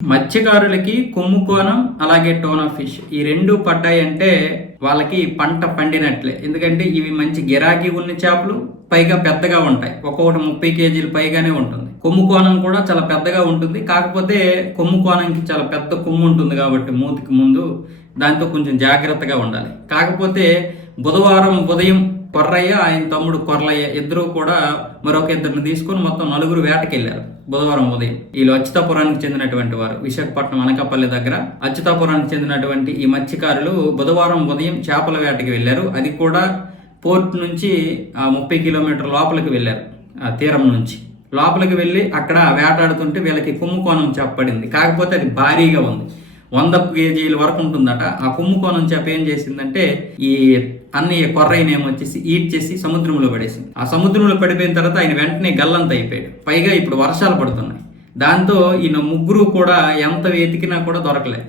మత్స్యకారులకి కొమ్ము కోనం అలాగే tuna fish ఈ రెండు పడ్డాయంటే వాళ్ళకి పంట పండినట్లే. ఎందుకంటే ఇవి మంచి గిరాకీ ఉన్న చేపలు, పైగా పెద్దగా ఉంటాయి. ఒక్కొక్కటి 30 కేజీలు పైగానే ఉంటుంది. కొమ్ము కోనం కూడా చాలా పెద్దగా ఉంటుంది. కాకపోతే కొమ్ము కోనంకి చాలా పెద్ద కొమ్ము ఉంటుంది కాబట్టి మూతికి ముందు దాంతో కొంచెం జాగ్రత్తగా ఉండాలి. కాకపోతే బుధవారం ఉదయం కొర్రయ్య ఆయన తమ్ముడు కొర్లయ్య ఇద్దరు కూడా మరొక ఇద్దరిని తీసుకొని మొత్తం 4 వేటకెళ్లారు బుధవారం ఉదయం. వీళ్ళు అచ్యుతాపురానికి చెందినటువంటి వారు. విశాఖపట్నం అనకాపల్లి దగ్గర అచ్యుతాపురానికి చెందినటువంటి ఈ మత్స్యకారులు బుధవారం ఉదయం చేపల వేటకి వెళ్లారు. అది కూడా పోర్ట్ నుంచి 30 కిలోమీటర్ లోపలికి వెళ్లారు. ఆ తీరం నుంచి లోపలికి వెళ్ళి అక్కడ వేటాడుతుంటే వీళ్ళకి కొమ్ము కోనం చేప పడింది. కాకపోతే అది భారీగా ఉంది, 100 కేజీల వరకు ఉంటుందట. ఆ కొమ్ము కోనం చేప ఏం చేసిందంటే ఈ అన్నయ్య కొర్రయ్యని ఏమొచ్చేసి ఈడ్ చేసి సముద్రంలో పడేసింది. ఆ సముద్రంలో పడిపోయిన తర్వాత ఆయన వెంటనే గల్లంత అయిపోయాడు. పైగా ఇప్పుడు వర్షాలు పడుతున్నాయి. దాంతో ఈయన ముగ్గురు కూడా ఎంత వెతికినా కూడా దొరకలేదు.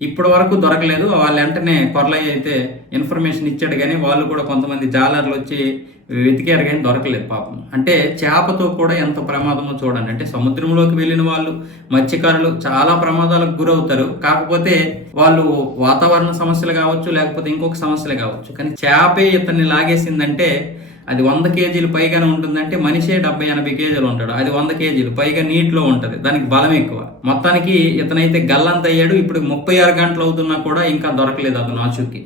ఇప్పటి వరకు దొరకలేదు. వాళ్ళు వెంటనే కొర్రయ్య అయితే ఇన్ఫర్మేషన్ ఇచ్చాడు, కానీ వాళ్ళు కూడా కొంతమంది జాలర్లు వచ్చి వెతికారు కానీ దొరకలేదు పాపం. అంటే చేపతో కూడా ఎంత ప్రమాదమో చూడండి. అంటే సముద్రంలోకి వెళ్ళిన వాళ్ళు మత్స్యకారులు చాలా ప్రమాదాలకు గురవుతారు. కాకపోతే వాళ్ళు వాతావరణ సమస్యలు కావచ్చు, లేకపోతే ఇంకొక సమస్యలు కావచ్చు, కానీ చేపే ఇతన్ని లాగేసిందంటే అది 100 కేజీలు పైగానే ఉంటుందంటే మనిషే 70-80 కేజీలు ఉంటాడు. అది 100 కేజీలు పైగా నీటిలో ఉంటుంది, దానికి బలం ఎక్కువ. మొత్తానికి ఇతనైతే గల్లంత అయ్యాడు. ఇప్పుడు 36 గంటలు అవుతున్నా కూడా ఇంకా దొరకలేదు అతను ఆచూకీ.